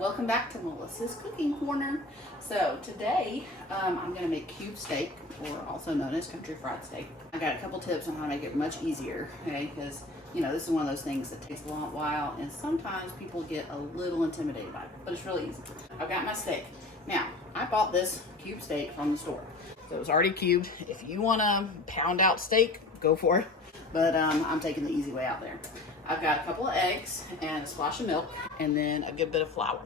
Welcome back to Melissa's Cooking Corner. So today I'm going to make cube steak, or also known as country fried steak. I got a couple tips on how to make it much easier, okay? Because you know this is one of those things that takes a long while, and sometimes people get a little intimidated by it, but it's really easy. I've got my steak. Now I bought this cube steak from the store, so it was already cubed. If you want to pound out steak, go for it. But I'm taking the easy way out there. I've got a couple of eggs and a splash of milk and then a good bit of flour.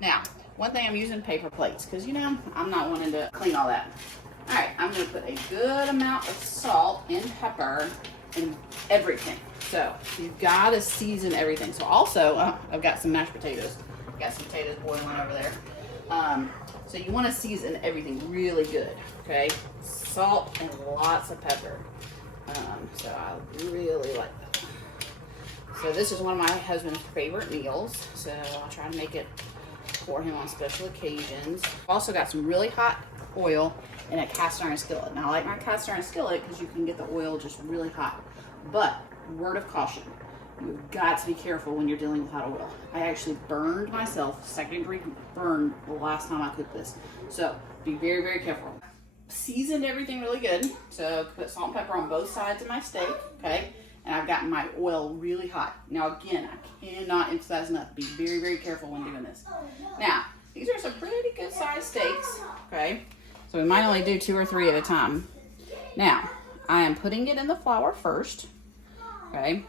Now, one thing I'm using paper plates because, you know, I'm not wanting to clean all that. All right, I'm going to put a good amount of salt and pepper in everything. So you've got to season everything. So also, I've got some mashed potatoes. Got some potatoes boiling over there. So you want to season everything really good, okay? Salt and lots of pepper. So I really like that. So this is one of my husband's favorite meals, so I'll try to make it for him on special occasions. I've also got some really hot oil in a cast iron skillet. Now I like my cast iron skillet because you can get the oil just really hot. But word of caution, you've got to be careful when you're dealing with hot oil. I actually burned myself, second degree burn, the last time I cooked this. So be very, very careful. Seasoned everything really good. So put salt and pepper on both sides of my steak, okay? And I've gotten my oil really hot. Now again, I cannot emphasize enough, be very, very careful when doing this. Now, these are some pretty good sized steaks, okay? So we might only do 2 or 3 at a time. Now, I am putting it in the flour first, okay?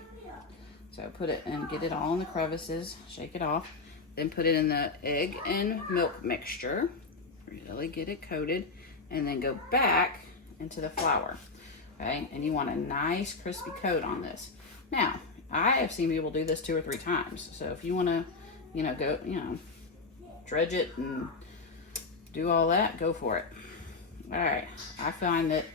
So put it and get it all in the crevices, shake it off. Then put it in the egg and milk mixture, really get it coated. And then go back into the flour, okay? And you want a nice crispy coat on this. Now, I have seen people do this 2 or 3 times. So if you want to, go, dredge it and do all that, go for it. All right, I find that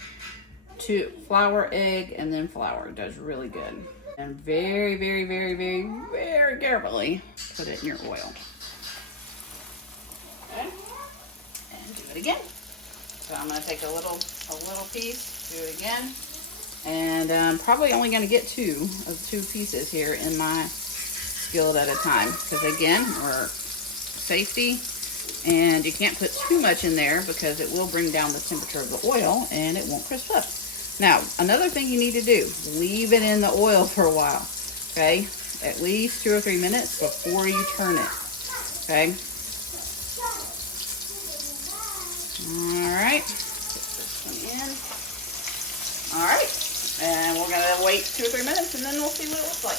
flour, egg, and then flour does really good. And very, very, very, very, very carefully put it in your oil. Okay, and do it again. So I'm going to take a little piece, do it again, and I'm probably only going to get 2 pieces here in my skillet at a time, because again, we're safety, and you can't put too much in there because it will bring down the temperature of the oil and it won't crisp up. Now, another thing you need to do, leave it in the oil for a while, okay? At least 2 or 3 minutes before you turn it, okay? Alright, put this one in. Alright, and we're going to wait 2 or 3 minutes and then we'll see what it looks like.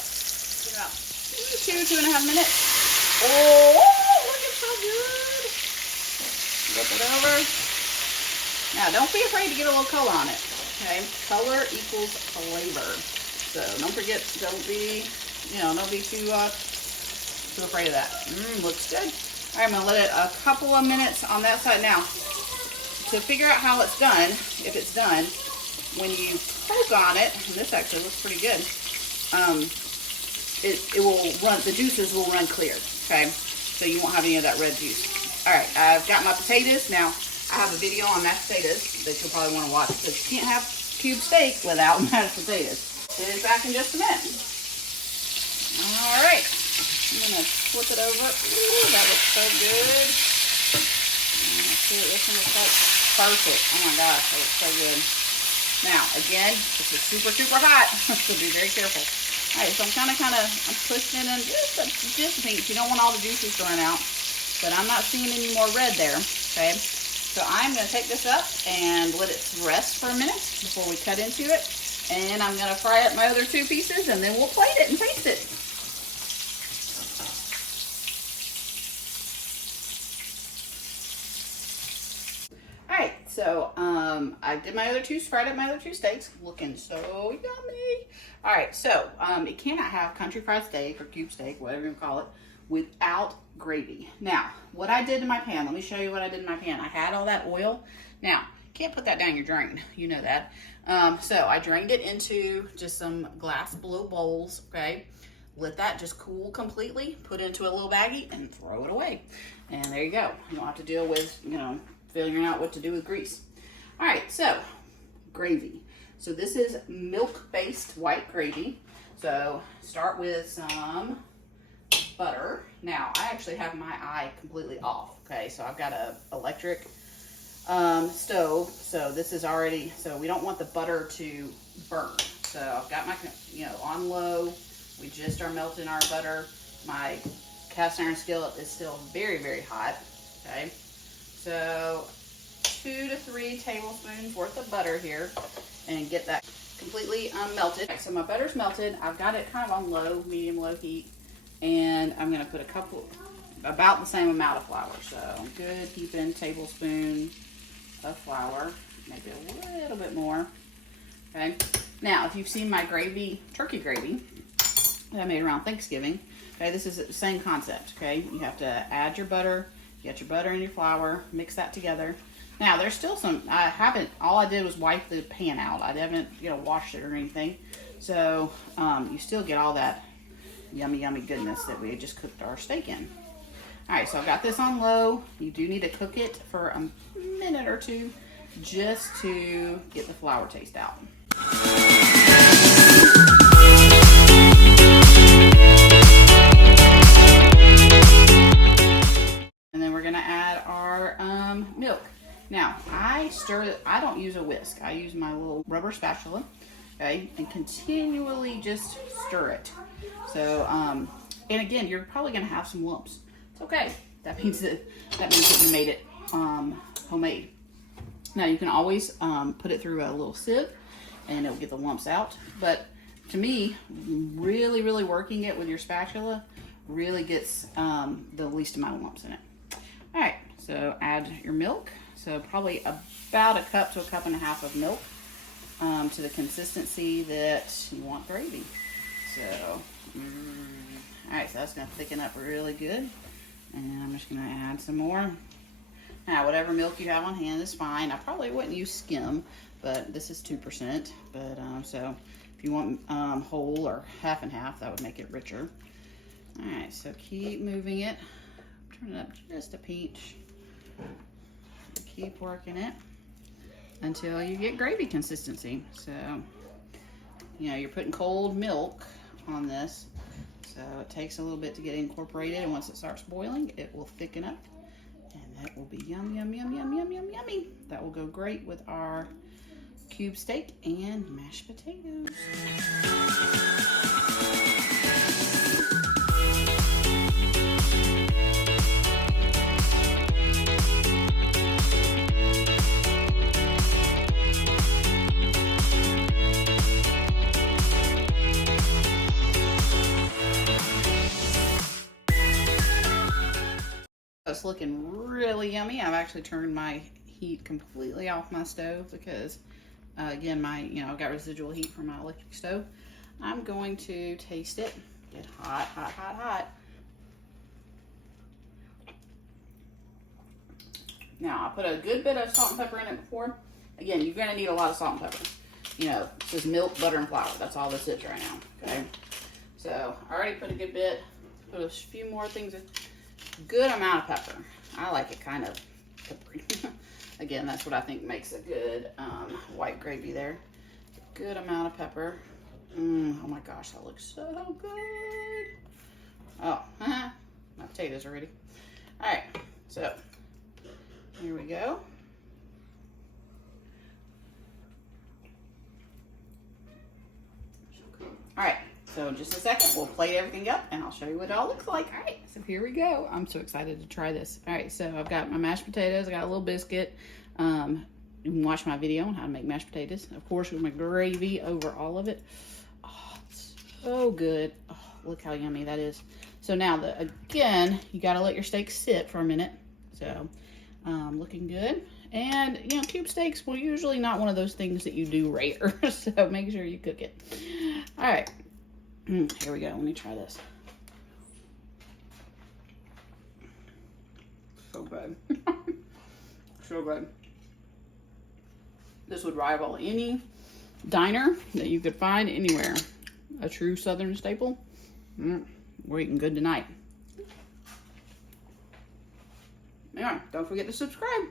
About 2.5 minutes. Oh, look, it's so good. Flip it over. Now, don't be afraid to get a little color on it, okay? Color equals flavor. So don't forget, don't be too afraid of that. Looks good. Alright, I'm going to let it a couple of minutes on that side. Now, to figure out how it's done, if it's done, when you poke on it, and this actually looks pretty good, it will run, the juices will run clear, okay? So you won't have any of that red juice. All right, I've got my potatoes. Now, I have a video on mashed potatoes that you'll probably want to watch, because you can't have cube steak without mashed potatoes. Be back in just a minute. All right, I'm going to flip it over. Ooh, that looks so good. Let's see what this one looks like. Perfect. Oh my gosh, that looks so good. Now, again, this is super, super hot, so be very careful. All right, so I'm pushing it in just a pinch. You don't want all the juices to run out, but I'm not seeing any more red there, okay? So I'm going to take this up and let it rest for a minute before we cut into it. And I'm going to fry up my other 2 pieces, and then we'll plate it and taste it. So I did my other 2, fried up my other 2 steaks, looking so yummy. All right, so you cannot have country fried steak or cube steak, whatever you call it, without gravy. Now, what I did in my pan, let me show you what I did in my pan. I had all that oil. Now, can't put that down your drain, you know that. So I drained it into just some glass blue bowls, okay? Let that just cool completely, put it into a little baggie, and throw it away. And there you go. You don't have to deal with, figuring out what to do with grease. All right, so gravy. So this is milk-based white gravy. So start with some butter. Now, I actually have my eye completely off, okay? So I've got a electric stove. So this is already, so we don't want the butter to burn. So I've got my, on low. We just are melting our butter. My cast iron skillet is still very, very hot, okay? So 2 to 3 tablespoons worth of butter here, and get that completely melted. So my butter's melted. I've got it kind of on low, medium-low heat, and I'm gonna put about the same amount of flour. So good heaping tablespoon of flour, maybe a little bit more. Okay. Now, if you've seen my gravy, turkey gravy that I made around Thanksgiving, okay, this is the same concept. Okay, you have to add your butter, get your butter and your flour, mix that together. Now, there's still some, all I did was wipe the pan out. I haven't, washed it or anything. So, you still get all that yummy, yummy goodness that we had just cooked our steak in. All right, so I've got this on low. You do need to cook it for a minute or two just to get the flour taste out. And then we're gonna add our milk. Now, I don't use a whisk. I use my little rubber spatula, okay, and continually just stir it. So, and again, you're probably gonna have some lumps. It's okay. That means that you made it homemade. Now, you can always put it through a little sieve, and it'll get the lumps out. But to me, really, really working it with your spatula really gets the least amount of lumps in it. All right, so add your milk. So probably about a cup to a cup and a half of milk to the consistency that you want gravy. So, all right, so that's gonna thicken up really good. And I'm just gonna add some more. Now, whatever milk you have on hand is fine. I probably wouldn't use skim, but this is 2%. But so if you want whole or half and half, that would make it richer. All right, so keep moving it. Turn it up just a pinch. Keep working it until you get gravy consistency. So, you're putting cold milk on this, so it takes a little bit to get incorporated, and once it starts boiling, it will thicken up, and that will be yum, yum, yum, yum, yum, yum, yummy. That will go great with our cube steak and mashed potatoes. It's looking really yummy. I've actually turned my heat completely off my stove because, again, I've got residual heat from my electric stove. I'm going to taste it. Get hot, hot, hot, hot. Now, I put a good bit of salt and pepper in it before. Again, you're going to need a lot of salt and pepper. It's just milk, butter, and flour. That's all this is right now, okay? So, I already put a good bit. Put a few more things in. Good amount of pepper. I like it kind of peppery. Again, that's what I think makes a good white gravy there. Good amount of pepper. Oh my gosh, that looks so good. Oh, my potatoes are ready. All right, so here we go. All right. So in just a second, we'll plate everything up and I'll show you what it all looks like. All right, so here we go. I'm so excited to try this. All right, so I've got my mashed potatoes. I got a little biscuit. You can watch my video on how to make mashed potatoes. Of course, with my gravy over all of it. Oh, it's so good. Oh, look how yummy that is. So now, again, you got to let your steak sit for a minute. So looking good. And, cube steaks were usually not one of those things that you do rare. So make sure you cook it. All right. Here we go. Let me try this. So good. So good. This would rival any diner that you could find anywhere. A true Southern staple. We're eating good tonight. Yeah, don't forget to subscribe.